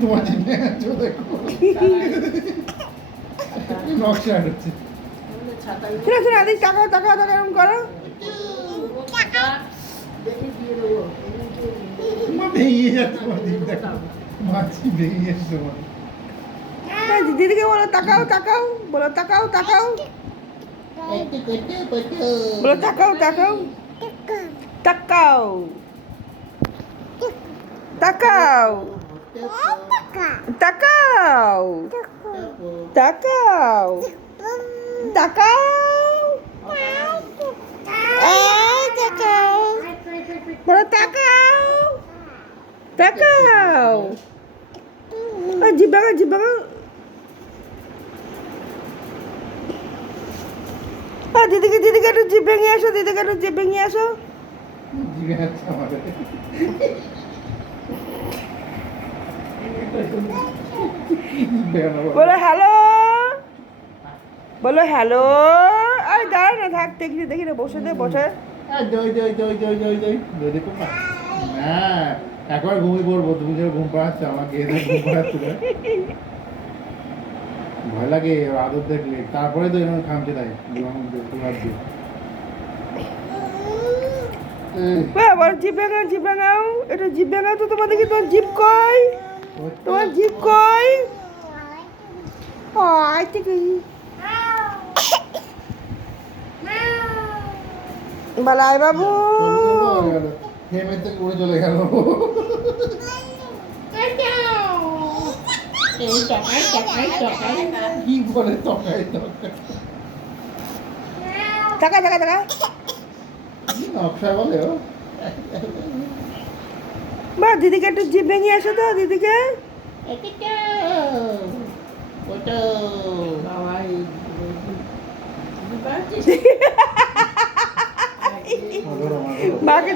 তোমার জিভে আছে দেখো নকশা হচ্ছে। শোনো শোনো আদি তাকাও তাকাও তাকাও এরকম করো। তোমার ভেঙে যাচ্ছে তোমার জিভ দেখো মাছি ভেঙে যাচ্ছে তোমার। দিদিকে বলো তাকাও তাকাও, বলো তাকাও তাকাও, বলো তাকাও তাকাও, তাকাও তাকাও, তাকাও তাকাও, তাকাও, এই তাকাও, বলো তাকাও তাকাও, জিব্বাগা জিব্বাগা, দিদিকে দিদিকে একটু জিভ ভেঙে আসো, দিদিকে একটু জিভ ভেঙে আসো। জিভে আছে আমার বলো হ্যালো, বলো হ্যালো। আর দাঁড়া না, থাক দেখি দেখি না, বসে দে বসে। দই দই দই দই দই দই দই দেখো না একবার ঘুমিয়ে পড়বো, তুমি যে ঘুম পাড়াচ্ছ আমাকে, এদের ঘুম পাড়াচ্ছ না। ভয় লাগে আদর দেখলে, তারপরে তো এরকম খামছে তাই তোমার দিয়ে আবার জিভ ভেঙাও, জিভ ভেঙাও, একটু জিভ ভেঙাও তো, তোমার দেখি তোমার জিভ কই, তোমার জিভ কই। আয় থেকে বালাই বাবু, ফ্রেমের থেকে উড়ে চলে গেল। কি বলে তকাই তকাই, টাকা টাকা টাকা। কি নকশা বলে ও। বা দিদিকে একটু জিভ ভেঙে আসো তো, দিদিকে। মাকে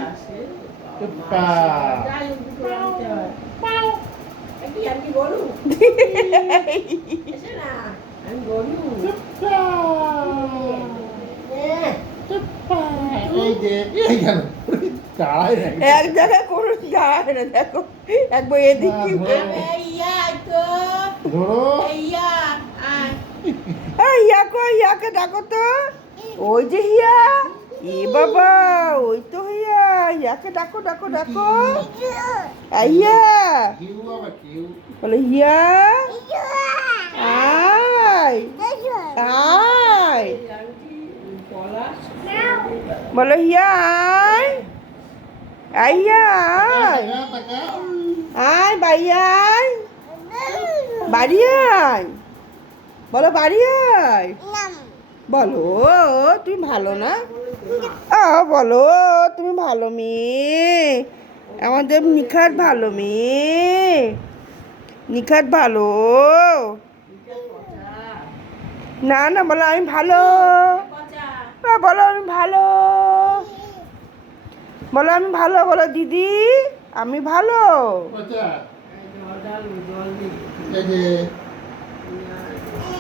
এক জায়গায় কোনো যায় না, দেখো একবার এদিকে। ইয়াকে ইয়াকে ডাকো তো, ওই যে হিয়া, এ বাবা ওই তো হিয়া, ইয়াকে ডাকো ডাকো ডাকো। ইয়া বলো হিয়া, আয় আয়, বলো হিয়া আয়, আইয়া আয়, আয় বাড়ি আয়, বাড়ি আয়, বলো বাড়ি আয়, বলো তুমি ভালো না, বলো তুমি ভালো মেয়ে, আমাদের নিখাত ভালো মেয়ে, নিখাত ভালো। না না বলো আমি ভালো, বলো আমি ভালো, বলো আমি ভালো, বলো দিদি আমি ভালো।